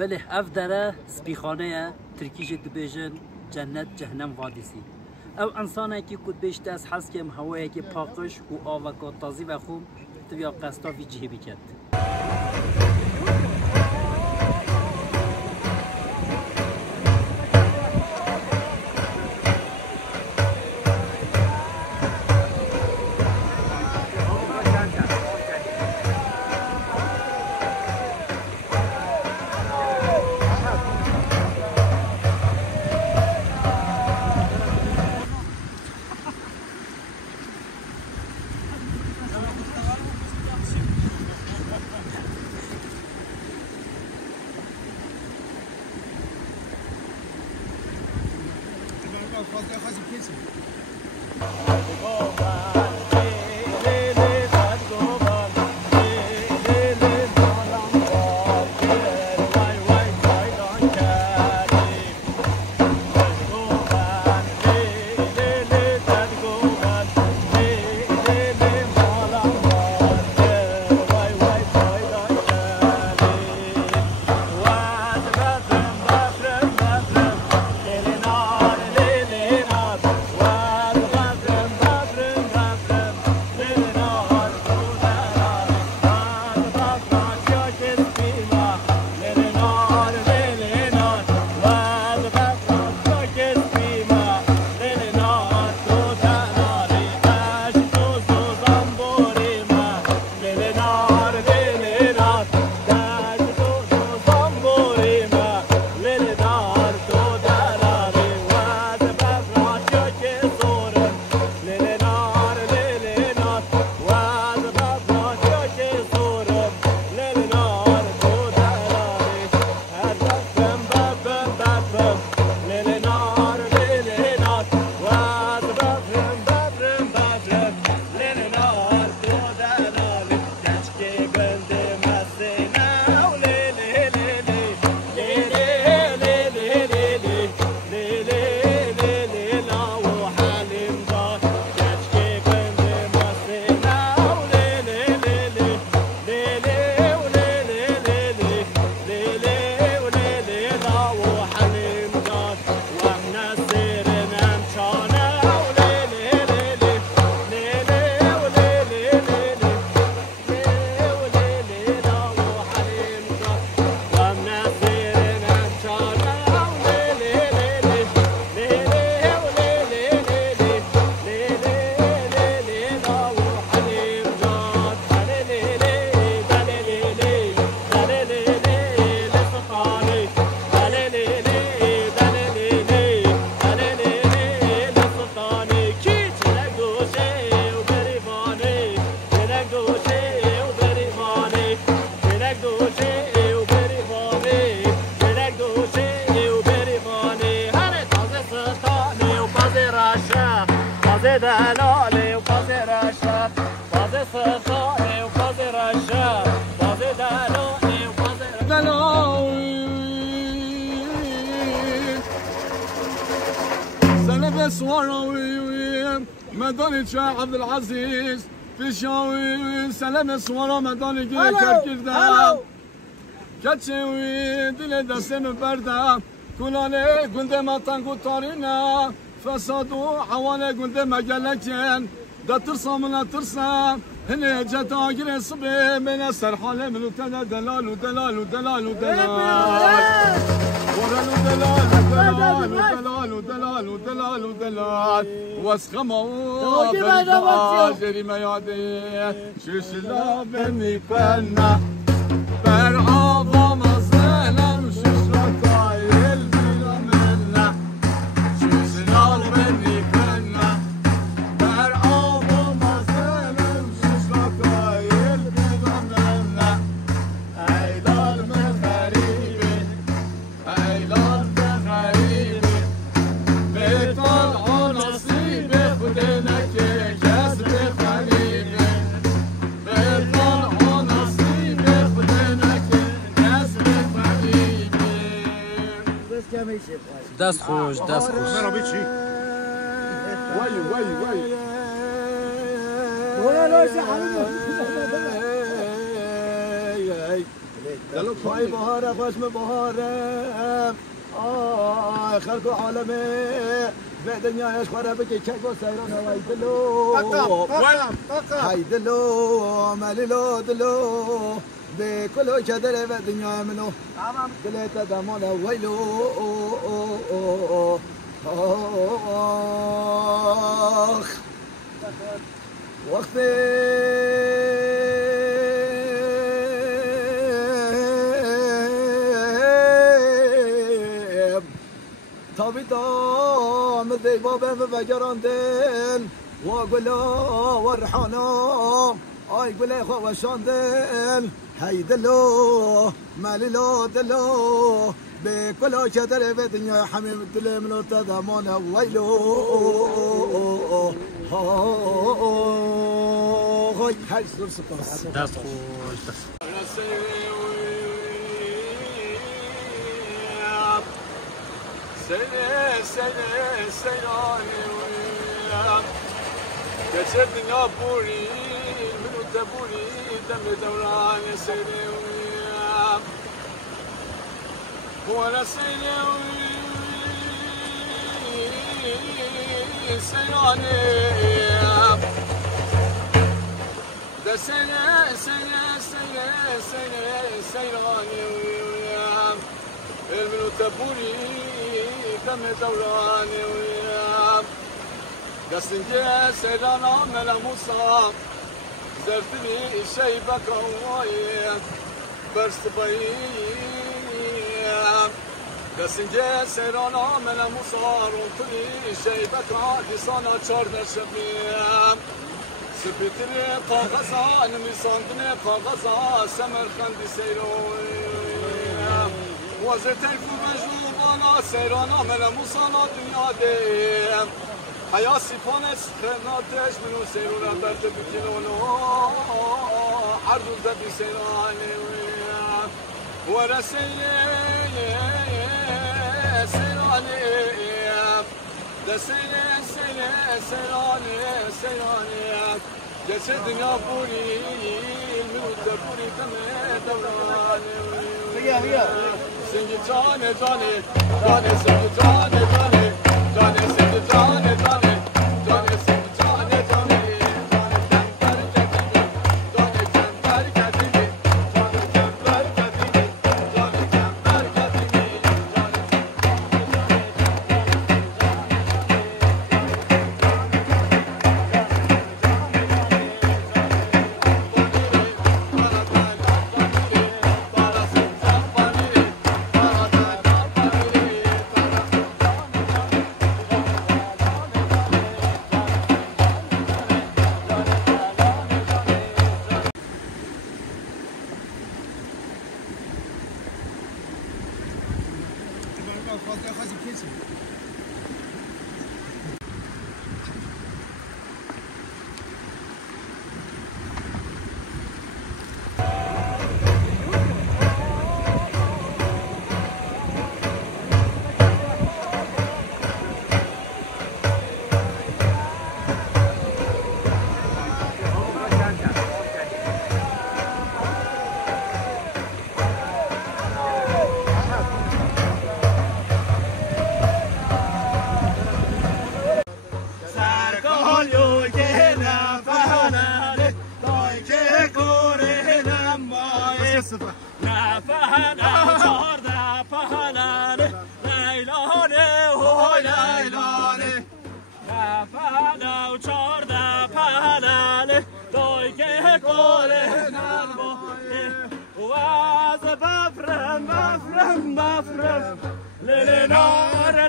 بله اف داره سپیخانه ترکیش دبیجن جنت جهنم وادیسی او انسانه که کد بیشت از حس کم هوایی که پاکش و آوکا تازی و خوم تویا قسطا فی جهبی کرد مدان شاه عبد العزيز في شاوي سلام سوارا مدان گیر کرده کچوی دل دستم برده کنانه گنده ماتنگو تارینا فساد و حوانه گنده مگلکن دا ترسا من ترسا هنه جتا گیر صبح من سرحاله منو تدا دلال و دلال و دلال و دلال ورلو دلال دلال دلال دلال دلال دلال واسخما جريمه يادي ششلا بني كنا برعاظة مزانا وششلا طايل بلا منا ششلا بني كنا برعاظة مزانا وششلا طايل بلا منا ايضا من غريبي ايضا من غريبي بيطلعوا نصيبي خدنا كاسب غريبي بيطلعوا نصيبي خدنا كاسب غريبي دست خوش دست خوش مرا چی؟ وای ولا لا شحال دلو پای بهاره پشم بهاره خلق عالمه به دنیاش خوره بگی که گو سیران های دلو های دلو ملیلو دلو به کلو چدره به دنیا منو دلت دمان ویلو وقت تابيتا مدي بابا بجراندن وقلا ورحانا اي قلا خو وشاندن هاي دلو مالي دلو بكل شدر في الدنيا حميم الدل من تضمان ويلو هاي هاي زور سباس دست خوش سيراني كسبنا بوري من تبوري دم دوران سيري وانا سيراني ده سيراني المنو تبوري دم دوراني ويام قصنجي سيرانا ملا موسى زرتني شيبك هواي برست بيام قصنجي سيرانا ملا موسى رونتني شيبك لسانا چارنا شبيام سبتني قاغزا نميساندني قاغزا سمرخندي سيرويام وزتر مجنوبانا سيرانا من موسانا دنيا ديم حيا سيفانس خناتش منو سيرونا برد بكيلونو عرضو دبي سيراني ورا سيراني ده سيراني جسد نابوري المنو تبوري دمي دوراني Sing it, Johnny, Johnny, Johnny, sing it, Johnny, Johnny, Johnny, sing it, Johnny, Johnny, Johnny, sing it, Johnny, Johnny,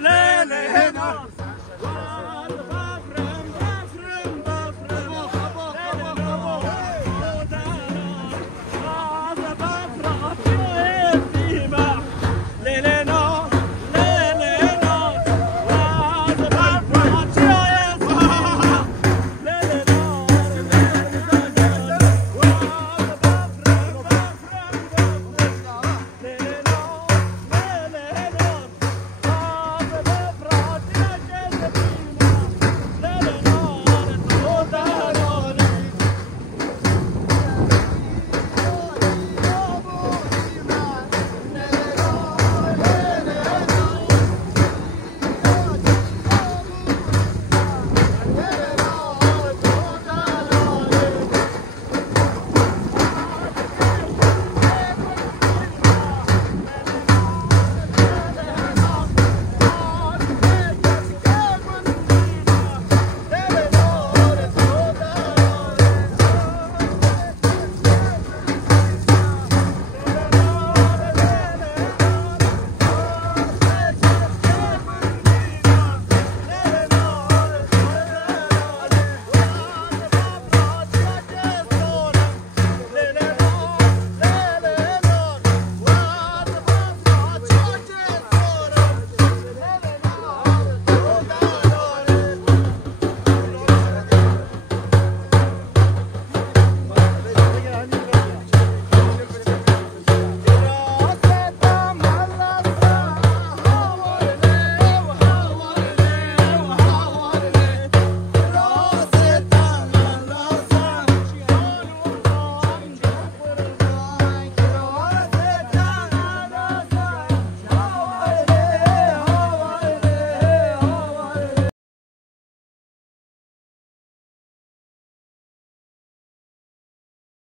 Lele,